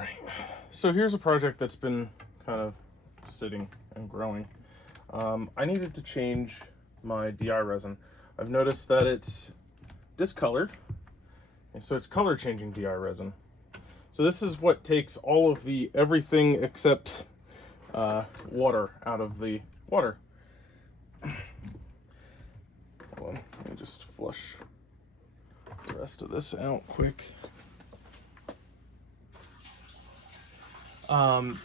right, so here's a project that's been kind of sitting and growing. I needed to change my DI resin. I've noticed that it's discolored, and so it's color changing DI resin. So this is what takes all of the everything except water out of the water. Hold on, let me just flush the rest of this out quick.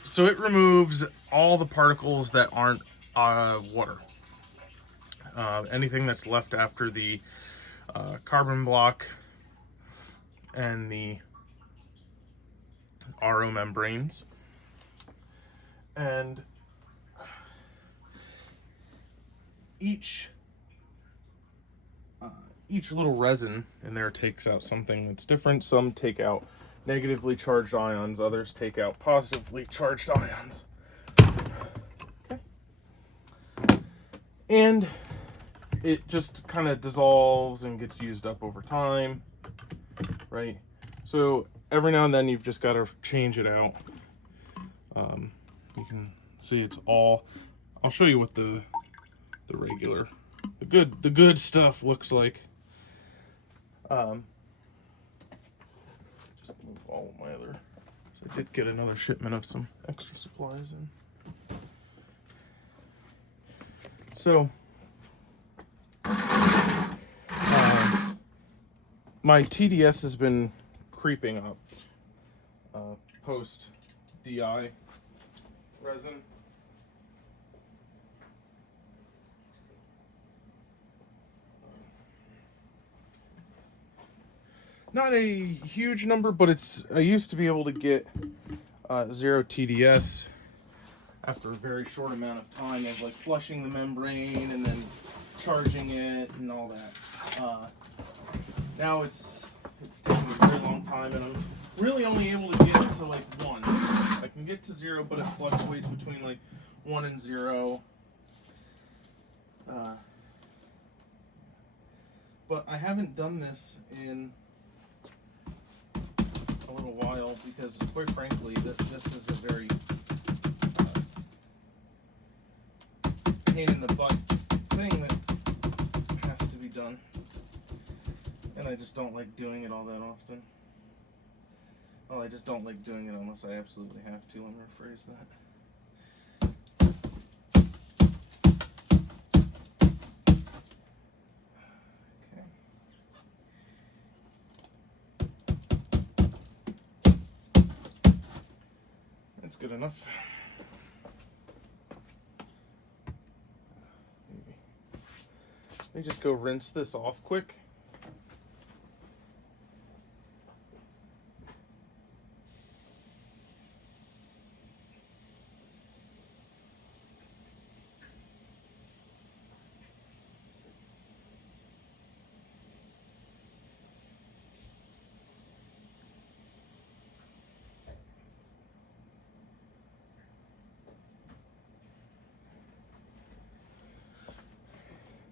So it removes all the particles that aren't water. Anything that's left after the carbon block and the RO membranes. And each little resin in there takes out something that's different. Some take out negatively charged ions, others take out positively charged ions. Okay. And it just kind of dissolves and gets used up over time, right? So every now and then you've just got to change it out. You can see it's all, I'll show you what the regular, the good stuff looks like. Just move all of my other, so I did get another shipment of some extra supplies in. So my TDS has been creeping up post DI resin. Not a huge number, but I used to be able to get 0 TDS after a very short amount of time of like flushing the membrane and then charging it and all that. Now it's taking a very long time, and I'm really only able to get it to like 1. I can get to 0, but it fluctuates between like 1 and 0. But I haven't done this in a little while because, quite frankly, this is a very pain in the butt thing that has to be done, and I just don't like doing it all that often. Well, I just don't like doing it unless I absolutely have to. Let me rephrase that. That's good enough. Let me just go rinse this off quick.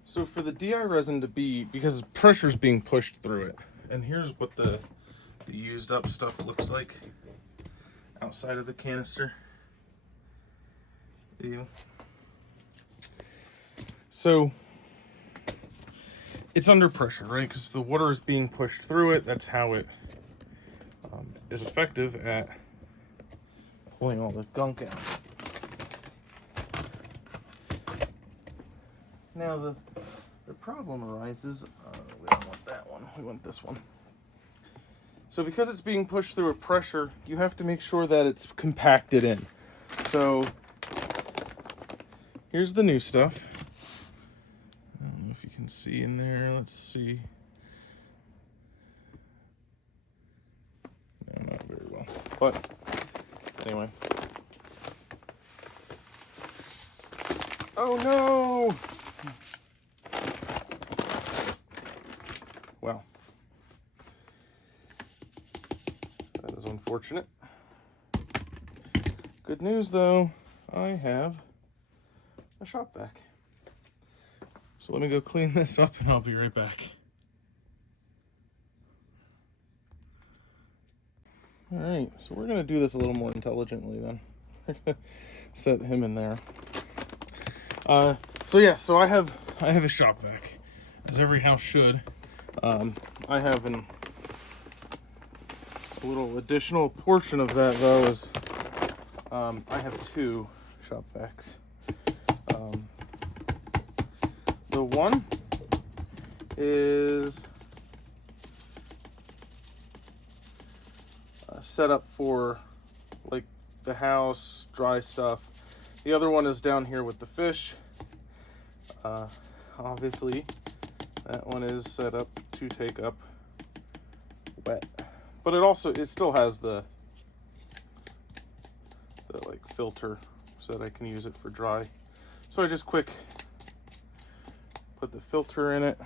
So for the DI resin to be, because pressure is being pushed through it, and here's what the used up stuff looks like outside of the canister. So it's under pressure, right? Because the water is being pushed through it. That's how it is effective at pulling all the gunk out. Now the problem arises, we don't want that one, we want this one. So because it's being pushed through a pressure, you have to make sure that it's compacted in. So here's the new stuff. I don't know if you can see in there, let's see. No, not very well, but anyway. Oh no! Well, that is unfortunate. Good news though, I have a shop vac. So let me go clean this up and I'll be right back. All right, so we're gonna do this a little more intelligently then. Set him in there. So yeah, so I have a shop vac, as every house should. I have a little additional portion of that though is I have two shop vacs. The one is set up for like the house, dry stuff. The other one is down here with the fish. Obviously, that one is set up to take up wet, but it still has the like filter so that I can use it for dry. So I just quick put the filter in it.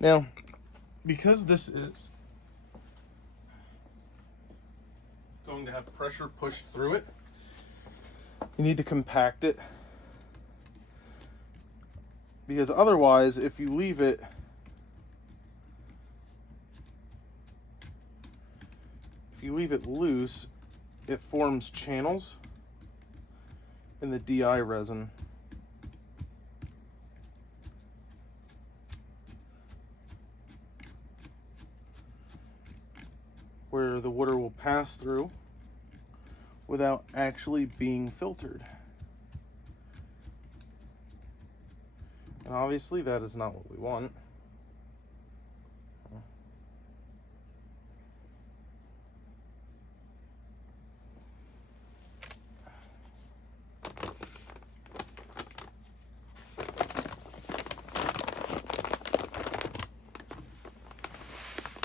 Now, because this is going to have pressure pushed through it, you need to compact it, because otherwise if you leave it loose, it forms channels in the DI resin. Where the water will pass through without actually being filtered. And obviously that is not what we want.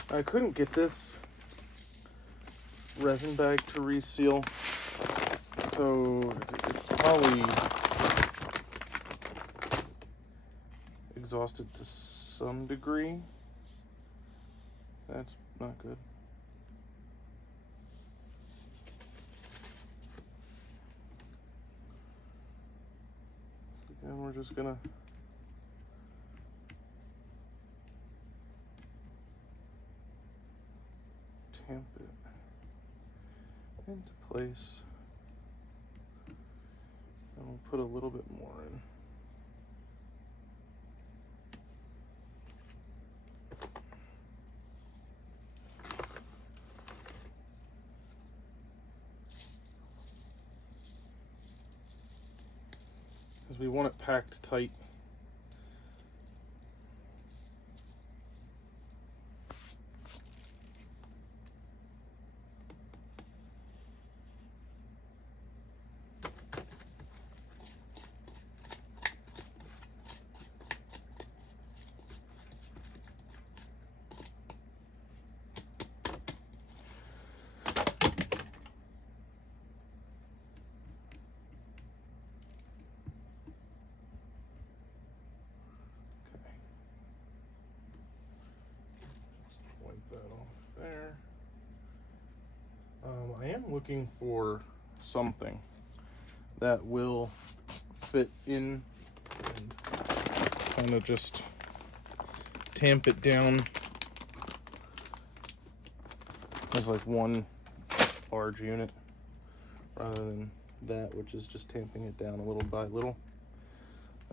I couldn't get this resin bag to reseal, so it's probably exhausted to some degree. That's not good. Again, we're just gonna tamp it into place, and we'll put a little bit more in. Because we want it packed tight. That off there. I am looking for something that will fit in and kind of just tamp it down as like one large unit rather than that, which is just tamping it down a little by little.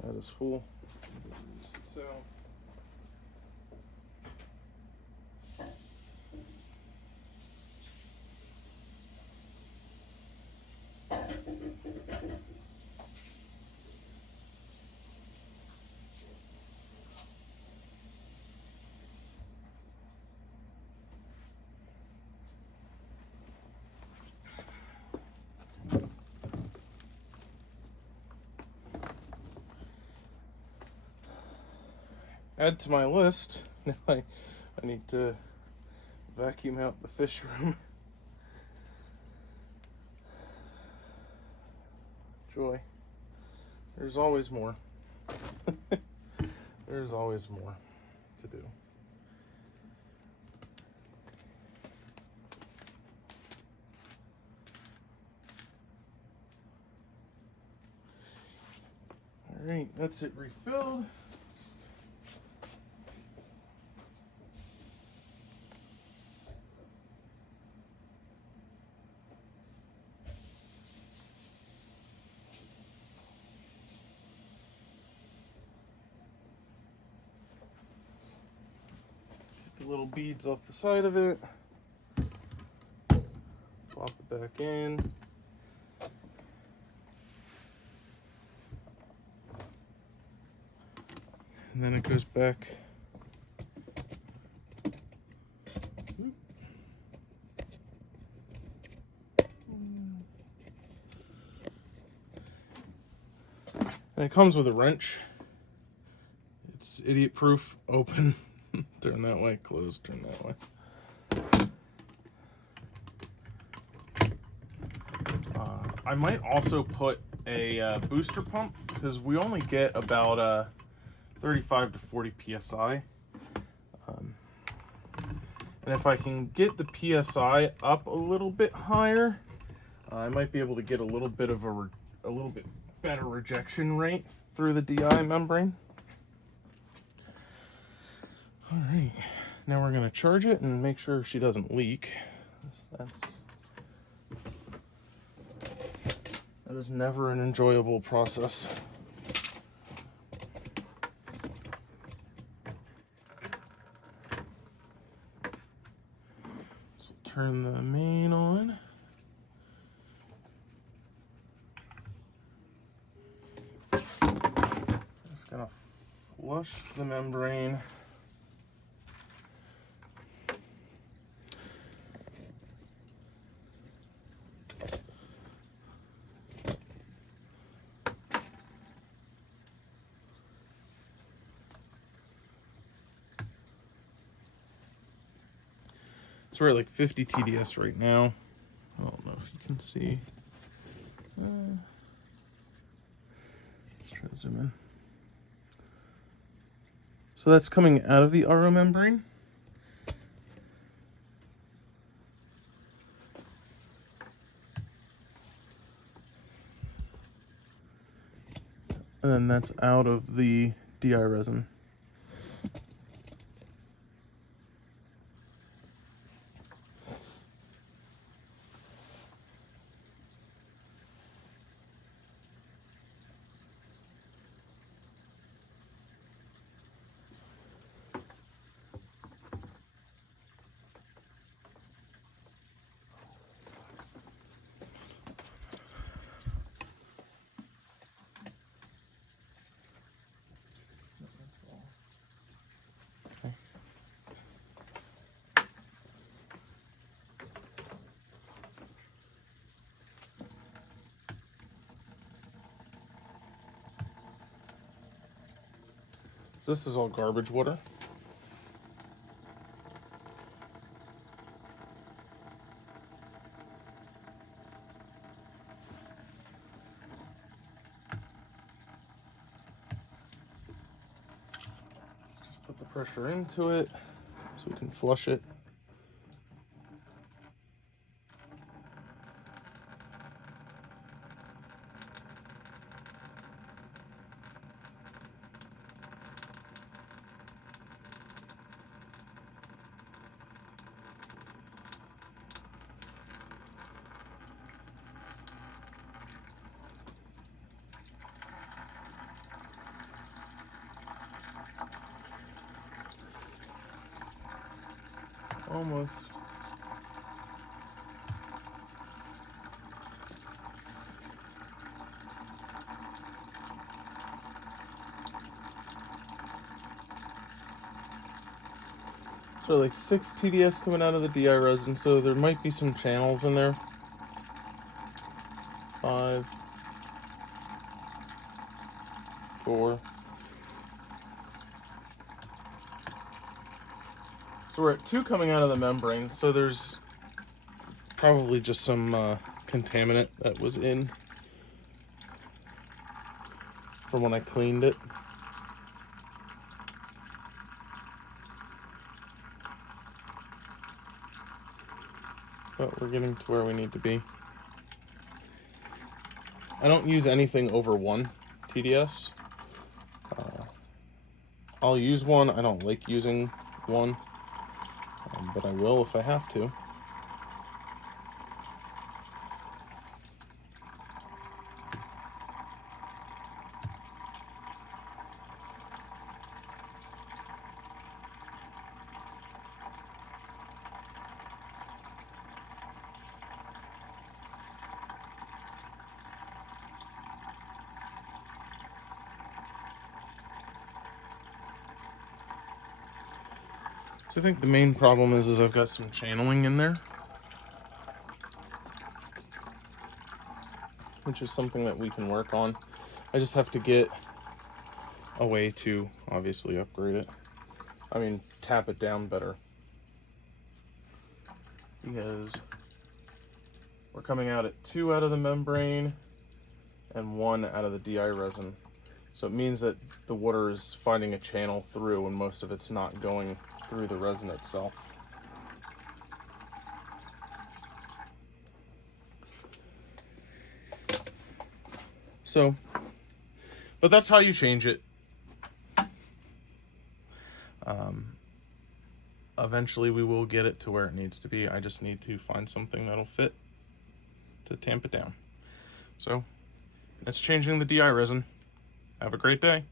That is full. So add to my list. Now I need to vacuum out the fish room. Joy. There's always more. There's always more to do. All right, that's it refilled. the little beads off the side of it. Pop it back in. And then it goes back. And it comes with a wrench. It's idiot proof. Open, turn that way, close, turn that way. I might also put a booster pump, because we only get about 35 to 40 psi. And if I can get the psi up a little bit higher, I might be able to get a little bit of a little bit better rejection rate through the DI membrane. All right, now we're going to charge it and make sure she doesn't leak. That is never an enjoyable process. So turn the main on. Just gonna flush the membrane. So we're at like 50 TDS right now. I don't know if you can see. Let's try to zoom in. So that's coming out of the RO membrane. And then that's out of the DI resin. So this is all garbage water. Let's just put the pressure into it so we can flush it. Almost. So like 6 TDS coming out of the DI resin, so there might be some channels in there. 5, 4. So we're at 2 coming out of the membrane, so there's probably just some contaminant that was in from when I cleaned it. But we're getting to where we need to be. I don't use anything over 1 TDS. I'll use 1. I don't like using 1. But I will if I have to. So I think the main problem is I've got some channeling in there, which is something that we can work on. I just have to get a way to obviously upgrade it. I mean, tap it down better. Because we're coming out at 2 out of the membrane and 1 out of the DI resin. So it means that the water is finding a channel through and most of it's not going through the resin itself. So, but that's how you change it. Eventually we will get it to where it needs to be. I just need to find something that'll fit to tamp it down. So, that's changing the DI resin. Have a great day.